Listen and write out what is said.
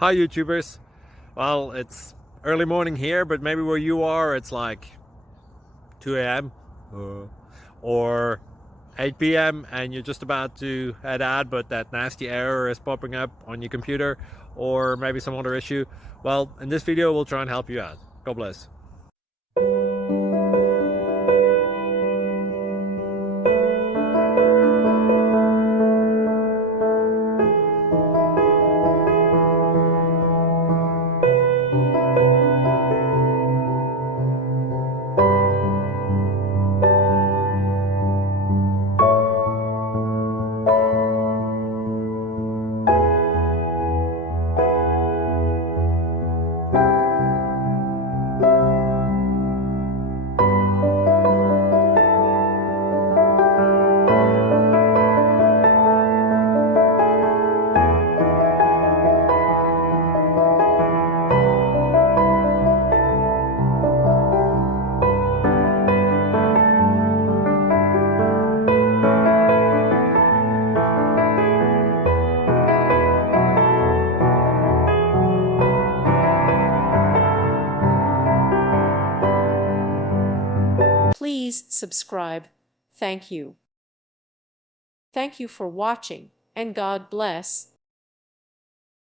Hi YouTubers. Well, it's early morning here, but maybe where you are it's like 2 a.m. or 8 p.m. and you're just about to head out, but that nasty error is popping up on your computer, or maybe some other issue. Well, in this video we'll try and help you out. God bless. Please subscribe. Thank you. Thank you for watching, and God bless.